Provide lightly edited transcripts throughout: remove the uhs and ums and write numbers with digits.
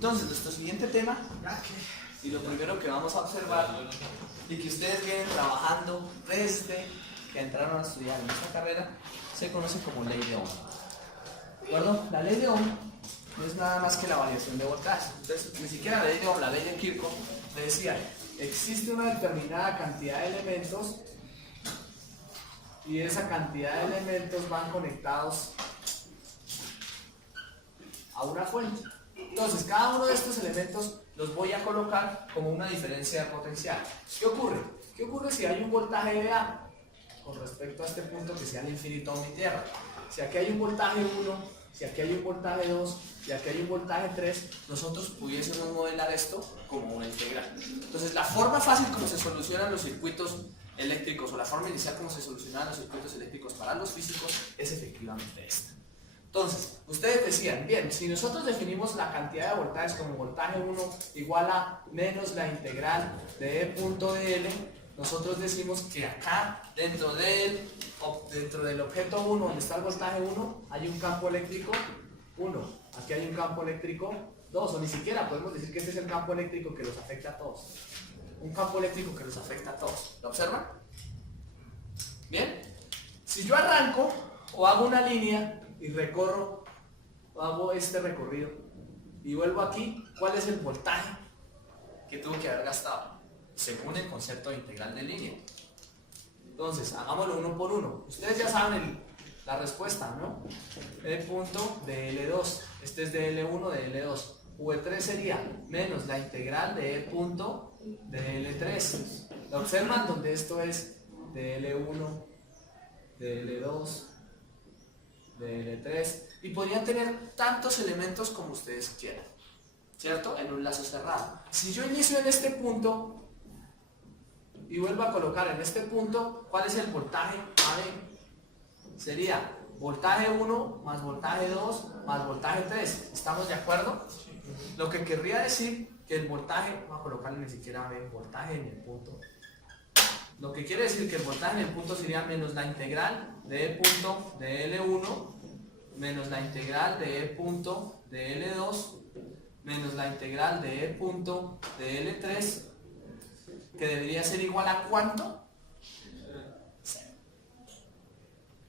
Entonces, nuestro siguiente tema, y lo primero que vamos a observar, y que ustedes vienen trabajando desde que entraron a estudiar en esta carrera, se conoce como ley de Ohm. ¿De acuerdo? La ley de Ohm no es nada más que la variación de voltaje. Entonces, ni siquiera la ley de Ohm, la ley de Kirchhoff, me decía, existe una determinada cantidad de elementos y esa cantidad de elementos van conectados a una fuente. Entonces, cada uno de estos elementos los voy a colocar como una diferencia de potencial. ¿Qué ocurre? ¿Qué ocurre si hay un voltaje de A con respecto a este punto que sea el infinito de mi tierra? Si aquí hay un voltaje 1, si aquí hay un voltaje 2, si aquí hay un voltaje 3, nosotros pudiésemos modelar esto como una integral. Entonces, la forma fácil como se solucionan los circuitos eléctricos o la forma inicial como se solucionan los circuitos eléctricos para los físicos es efectivamente esta. Entonces, ustedes decían, bien, si nosotros definimos la cantidad de voltajes como voltaje 1 igual a menos la integral de E punto de L, nosotros decimos que acá, dentro del objeto 1, donde está el voltaje 1, hay un campo eléctrico 1, aquí hay un campo eléctrico 2, o ni siquiera podemos decir que este es el campo eléctrico que los afecta a todos. Un campo eléctrico que los afecta a todos. ¿Lo observan? Bien. Si yo arranco o hago una línea y recorro, o hago este recorrido y vuelvo aquí, ¿cuál es el voltaje que tuvo que haber gastado? Según el concepto de integral de línea. Entonces, hagámoslo uno por uno. Ustedes ya saben la respuesta, ¿no? E punto de L2. Este es de L1 de L2. V3 sería menos la integral de E punto de L3. ¿Lo observan? Donde esto es de L1, de L2, de L3. Y podrían tener tantos elementos como ustedes quieran, ¿cierto? En un lazo cerrado. Si yo inicio en este punto y vuelvo a colocar en este punto, ¿cuál es el voltaje AB? Sería voltaje 1 más voltaje 2 más voltaje 3. ¿Estamos de acuerdo? Lo que querría decir que el voltaje, vamos a colocarle ni siquiera AB, voltaje en el punto. Lo que quiere decir que el voltaje en el punto sería menos la integral de E punto de L1 menos la integral de E punto de L2 menos la integral de E punto de L3, que debería ser igual a ¿cuánto? 0.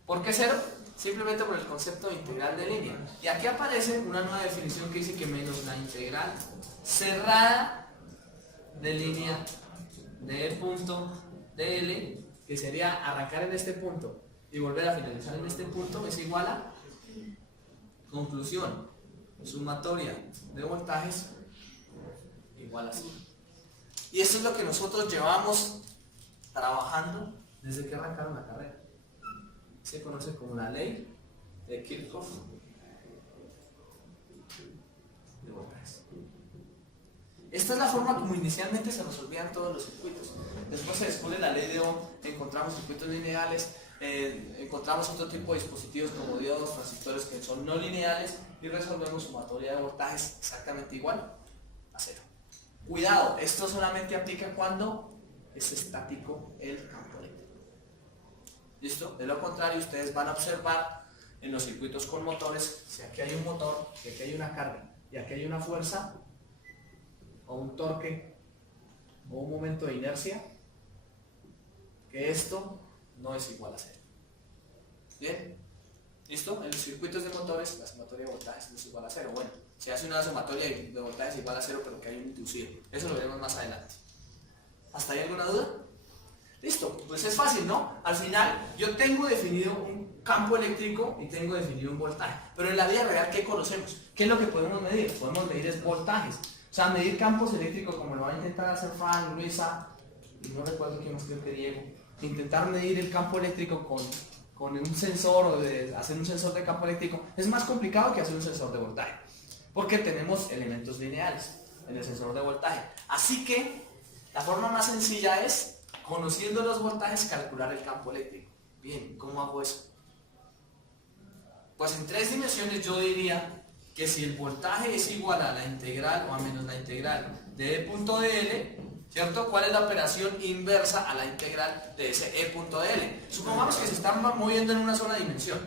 ¿Por qué 0? Simplemente por el concepto de integral de línea. Y aquí aparece una nueva definición que dice que menos la integral cerrada de línea de E punto de L, que sería arrancar en este punto y volver a finalizar en este punto, es igual a conclusión sumatoria de voltajes igual a 0. Y esto es lo que nosotros llevamos trabajando desde que arrancaron la carrera. Se conoce como la ley de Kirchhoff de voltajes. Esta es la forma como inicialmente se resolvían todos los circuitos. Después se descubre la ley de Ohm, encontramos circuitos lineales, encontramos otro tipo de dispositivos como diodos, transistores que son no lineales y resolvemos sumatoria de voltajes exactamente igual a 0. Cuidado, esto solamente aplica cuando es estático el campo eléctrico. ¿Listo? De lo contrario, ustedes van a observar en los circuitos con motores, si aquí hay un motor, si aquí hay una carga y aquí hay una fuerza, o un torque, o un momento de inercia, que esto no es igual a 0. ¿Bien? ¿Listo? En los circuitos de motores, la sumatoria de voltajes no es igual a 0. Bueno, se hace una sumatoria de voltajes igual a 0, pero que hay un inducido. Eso lo veremos más adelante. ¿Hasta ahí alguna duda? Listo, pues es fácil, ¿no? Al final, yo tengo definido un campo eléctrico y tengo definido un voltaje. Pero en la vida real, ¿qué conocemos? ¿Qué es lo que podemos medir? Podemos medir es voltajes. O sea, medir campos eléctricos como lo va a intentar hacer Frank, Luisa, y no recuerdo quién más, creo que Diego. Intentar medir el campo eléctrico con un sensor o hacer un sensor de campo eléctrico es más complicado que hacer un sensor de voltaje. Porque tenemos elementos lineales en el sensor de voltaje. Así que la forma más sencilla es, conociendo los voltajes, calcular el campo eléctrico. Bien, ¿cómo hago eso? Pues en 3 dimensiones yo diría que si el voltaje es igual a la integral o a menos la integral de E punto de L, ¿cierto? ¿Cuál es la operación inversa a la integral de ese E punto de L? Supongamos que se está moviendo en una sola dimensión.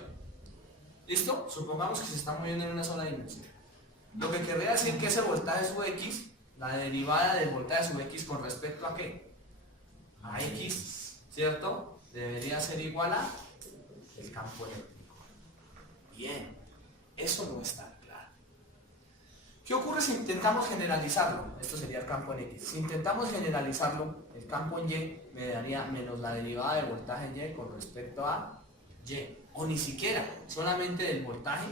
¿Listo? Supongamos que se está moviendo en una sola dimensión. Lo que querría decir que ese voltaje sub x, la derivada del voltaje sub x con respecto a ¿qué? A x, ¿cierto? Debería ser igual a el campo eléctrico. Bien, eso no está claro. ¿Qué ocurre si intentamos generalizarlo? Esto sería el campo en x. Si intentamos generalizarlo, el campo en y me daría menos la derivada del voltaje en y con respecto a y. O ni siquiera, solamente del voltaje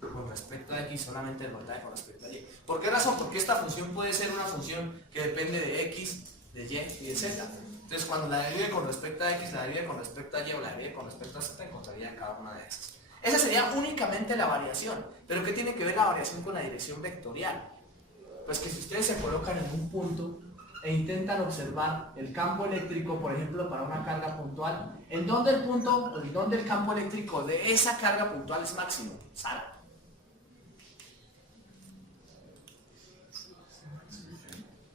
con respecto a x, solamente del voltaje con respecto a y. ¿Por qué razón? Porque esta función puede ser una función que depende de x, de y y de z. Entonces cuando la derive con respecto a x, la derive con respecto a y o la derive con respecto a z, encontraría cada una de esas. Esa sería únicamente la variación. ¿Pero qué tiene que ver la variación con la dirección vectorial? Pues que si ustedes se colocan en un punto e intentan observar el campo eléctrico, por ejemplo, para una carga puntual, ¿en dónde el punto o en dónde el campo eléctrico de esa carga puntual es máximo? Sara.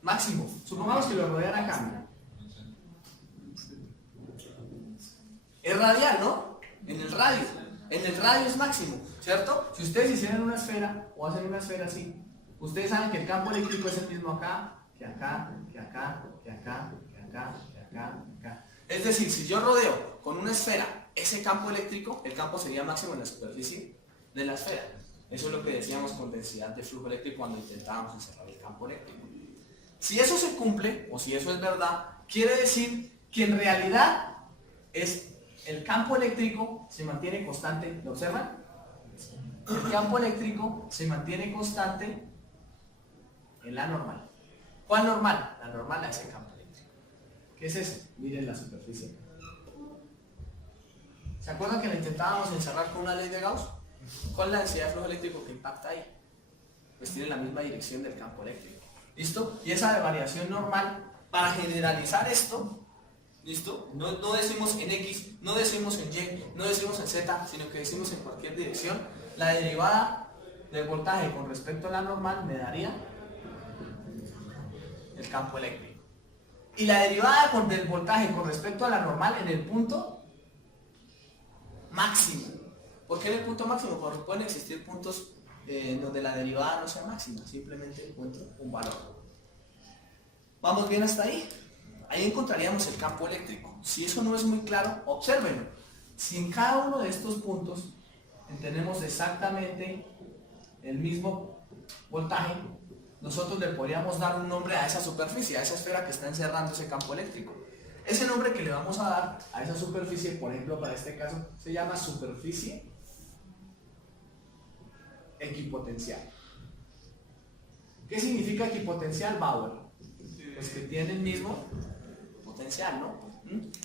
Máximo. Supongamos que lo rodean acá. Es radial, ¿no? En el radio. En el radio es máximo, ¿cierto? Si ustedes hicieran una esfera o hacen una esfera así, ustedes saben que el campo eléctrico es el mismo acá, que acá, que acá, que acá, que acá, que acá, que acá. Es decir, si yo rodeo con una esfera ese campo eléctrico, el campo sería máximo en la superficie de la esfera. Eso es lo que decíamos con densidad de flujo eléctrico cuando intentábamos encerrar el campo eléctrico. Si eso se cumple, o si eso es verdad, quiere decir que en realidad el campo eléctrico se mantiene constante. ¿Lo observan? El campo eléctrico se mantiene constante en la normal. ¿Cuál normal? La normal a ese campo eléctrico. ¿Qué es eso? Miren la superficie. ¿Se acuerdan que la intentábamos encerrar con una ley de Gauss? ¿Cuál es la densidad de flujo eléctrico que impacta ahí? Pues tiene la misma dirección del campo eléctrico. ¿Listo? Y esa de variación normal, para generalizar esto, ¿listo? No decimos en x, no decimos en y, no decimos en z, sino que decimos en cualquier dirección. La derivada del voltaje con respecto a la normal me daría el campo eléctrico. Y la derivada del voltaje con respecto a la normal en el punto máximo. ¿Por qué en el punto máximo? Porque pueden existir puntos donde la derivada no sea máxima, simplemente encuentro un valor. ¿Vamos bien hasta ahí? Ahí encontraríamos el campo eléctrico. Si eso no es muy claro, obsérvenlo. Si en cada uno de estos puntos tenemos exactamente el mismo voltaje, nosotros le podríamos dar un nombre a esa superficie, a esa esfera que está encerrando ese campo eléctrico. Ese nombre que le vamos a dar a esa superficie, por ejemplo, para este caso, se llama superficie equipotencial. ¿Qué significa equipotencial, Bauer? Pues que tiene el mismo potencial, ¿no?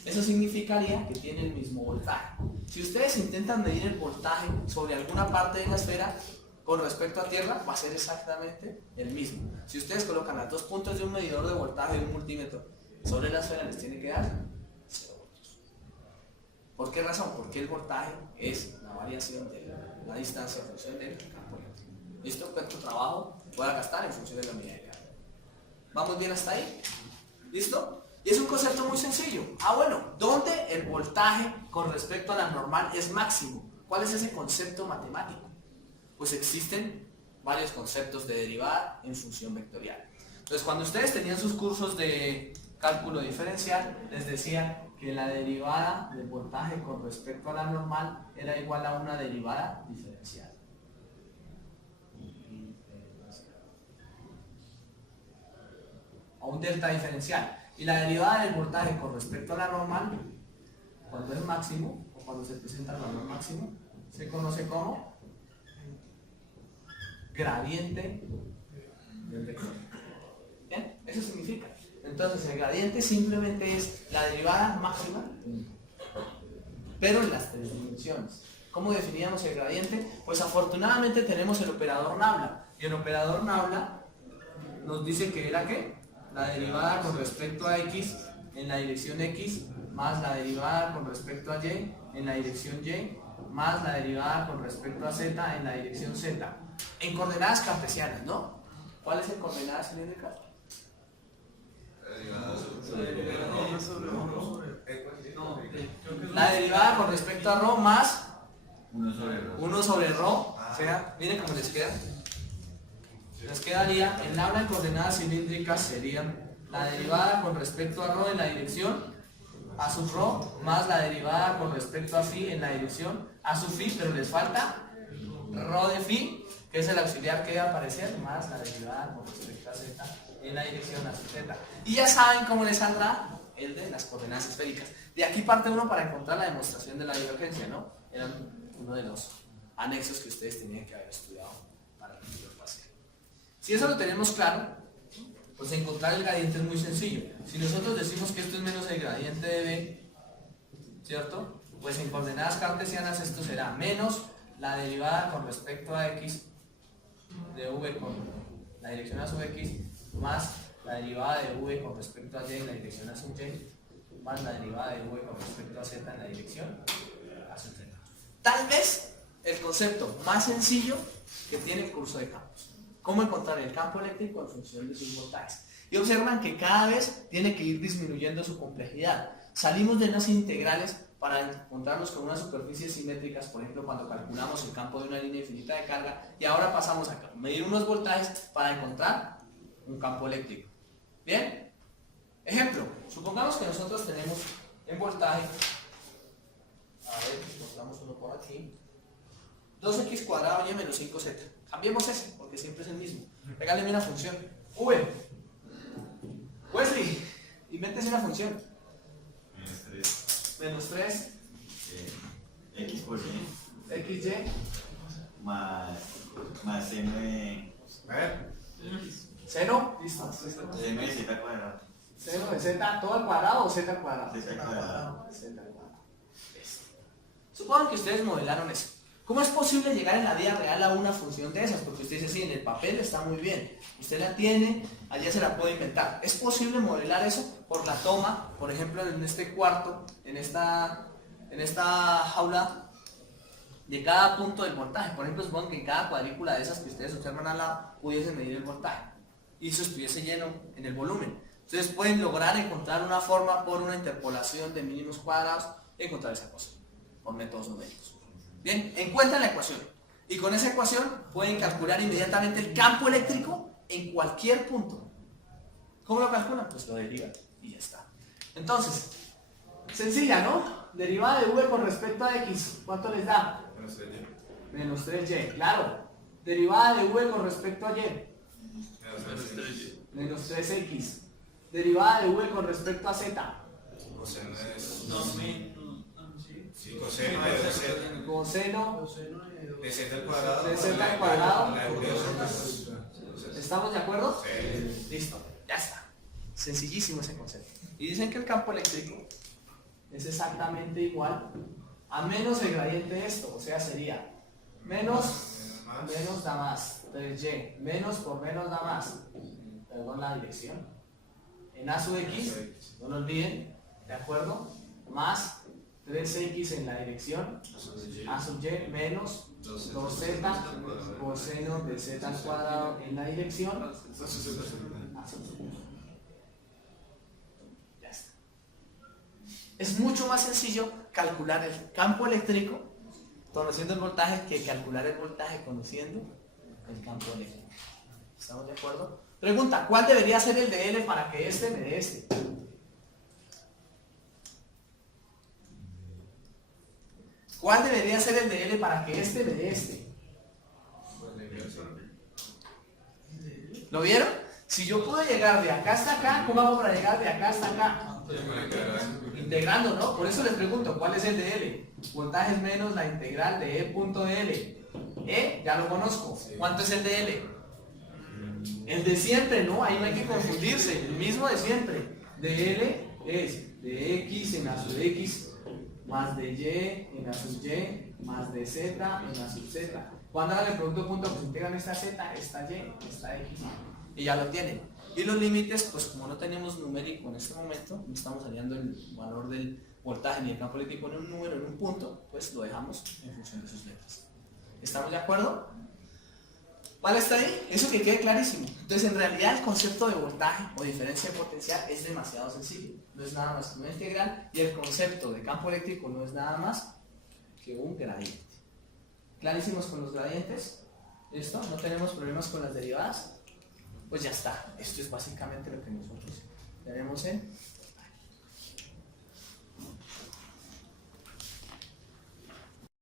Eso significaría que tiene el mismo voltaje. Si ustedes intentan medir el voltaje sobre alguna parte de la esfera con respecto a tierra, va a ser exactamente el mismo. Si ustedes colocan las dos puntas de un medidor de voltaje de un multímetro sobre la esfera, les tiene que dar 0 voltios. ¿Por qué razón? Porque el voltaje es la variación de la distancia en función del campo eléctrico. ¿Listo? ¿Cuánto trabajo pueda gastar en función de la unidad de carga? ¿Vamos bien hasta ahí? ¿Listo? Y es un concepto muy sencillo. Bueno, ¿dónde el voltaje con respecto a la normal es máximo? ¿Cuál es ese concepto matemático? Pues existen varios conceptos de derivada en función vectorial. Entonces, cuando ustedes tenían sus cursos de cálculo diferencial, les decía que la derivada del voltaje con respecto a la normal era igual a una derivada diferencial. A un delta diferencial. Y la derivada del voltaje con respecto a la normal, cuando es máximo, o cuando se presenta el valor máximo, se conoce como gradiente del vector. ¿Bien? Eso significa. Entonces el gradiente simplemente es la derivada máxima, pero en las tres dimensiones. ¿Cómo definíamos el gradiente? Pues afortunadamente tenemos el operador Nabla. Y el operador Nabla nos dice que era ¿qué? La derivada con respecto a x en la dirección x más la derivada con respecto a y en la dirección y más la derivada con respecto a z en la dirección z. En coordenadas cartesianas, ¿no? ¿Cuál es el coordenadas cilíndricas? La derivada con respecto a ρ más 1 sobre ρ. O sea, miren cómo les queda. Nos quedaría, en la en coordenadas cilíndricas serían la derivada con respecto a ρ en la dirección, a sub ρ, más la derivada con respecto a phi en la dirección, a sub phi, pero les falta ρ de phi, que es el auxiliar que debe aparecer, más la derivada con respecto a z en la dirección a sub z. Y ya saben cómo les saldrá el de las coordenadas esféricas. De aquí parte uno para encontrar la demostración de la divergencia, ¿no? Era uno de los anexos que ustedes tenían que haber estudiado para el anterior paseo. Si eso lo tenemos claro, pues encontrar el gradiente es muy sencillo. Si nosotros decimos que esto es menos el gradiente de b, ¿cierto? Pues en coordenadas cartesianas esto será menos la derivada con respecto a x de v con la dirección a sub x, más la derivada de v con respecto a y en la dirección a sub y, más la derivada de v con respecto a z en la dirección a sub z. Tal vez el concepto más sencillo que tiene el curso de campos. Cómo encontrar el campo eléctrico en función de sus voltajes. Y observan que cada vez tiene que ir disminuyendo su complejidad. Salimos de unas integrales para encontrarnos con unas superficies simétricas, por ejemplo, cuando calculamos el campo de una línea infinita de carga, y ahora pasamos a medir unos voltajes para encontrar un campo eléctrico. ¿Bien? Ejemplo, supongamos que nosotros tenemos en voltaje, a ver, mostramos uno por aquí, 2x cuadrado y menos 5z. Cambiemos ese, porque siempre es el mismo. Regáleme una función. V. Wesley, invéntese una función. Menos 3. X por Y. XY. Más M. A ver. 0. Listo. M de Z cuadrado. 0 de z, todo al cuadrado o z al cuadrado. Z cuadrado. Z al cuadrado. Supongan que ustedes modelaron eso. ¿Cómo es posible llegar en la vida real a una función de esas? Porque usted dice, sí, en el papel está muy bien. Usted la tiene, allá se la puede inventar. ¿Es posible modelar eso por la toma, por ejemplo, en este cuarto, en esta jaula, de cada punto del voltaje? Por ejemplo, supongan que en cada cuadrícula de esas que ustedes observan al lado pudiesen medir el voltaje y eso estuviese lleno en el volumen. Ustedes pueden lograr encontrar una forma por una interpolación de mínimos cuadrados y encontrar esa cosa por métodos numéricos. Bien, encuentran la ecuación y con esa ecuación pueden calcular inmediatamente el campo eléctrico en cualquier punto. ¿Cómo lo calculan? Pues lo derivan y ya está. Entonces, sencilla, ¿no? Derivada de v con respecto a x, ¿cuánto les da? Menos 3y. Menos 3y, claro. Derivada de v con respecto a y, Menos 3y. menos 3x. Derivada de v con respecto a z, Coseno es. Sí, coseno de z. coseno De z al cuadrado. de z al cuadrado. La ecuación es. ¿Estamos de acuerdo? Sí. Listo, ya está. Sencillísimo ese concepto. Y dicen que el campo eléctrico es exactamente igual a menos el gradiente de esto, o sea, sería menos da más, 3y, menos por menos da más, perdón la dirección, en a sub x, no lo olviden, ¿de acuerdo? Más 3x en la dirección, a sub y, menos 2z coseno de z al cuadrado en la dirección, a sub y. Ya está. Es mucho más sencillo calcular el campo eléctrico conociendo el voltaje que calcular el voltaje conociendo el campo eléctrico. ¿Estamos de acuerdo? Pregunta, ¿cuál debería ser el de L para que este me dé este? ¿Cuál debería ser el de L para que este me dé este? ¿Lo vieron? Si yo puedo llegar de acá hasta acá, ¿cómo hago para llegar de acá hasta acá? Integrando, ¿no? Por eso les pregunto, ¿cuál es el de L? Voltaje es menos la integral de E punto de L. E, ya lo conozco. ¿Cuánto es el de L? El de siempre, ¿no? Ahí no hay que confundirse. El mismo de siempre. De L es de X en a sub X más de Y en a sub Y más de Z en a sub Z. Cuando hagan el producto punto, pues integran esta Z, esta Y, esta X. Y ya lo tienen. Y los límites, pues como no tenemos numérico en este momento, no estamos hallando el valor del voltaje ni el campo eléctrico en un número, en un punto, pues lo dejamos en función de sus letras. ¿Estamos de acuerdo? ¿Vale? ¿Está ahí? Eso que quede clarísimo. Entonces, en realidad, el concepto de voltaje o diferencia de potencial es demasiado sencillo. No es nada más que una integral y el concepto de campo eléctrico no es nada más que un gradiente. ¿Clarísimos con los gradientes? ¿Listo? ¿No tenemos problemas con las derivadas? Pues ya está. Esto es básicamente lo que nosotros tenemos en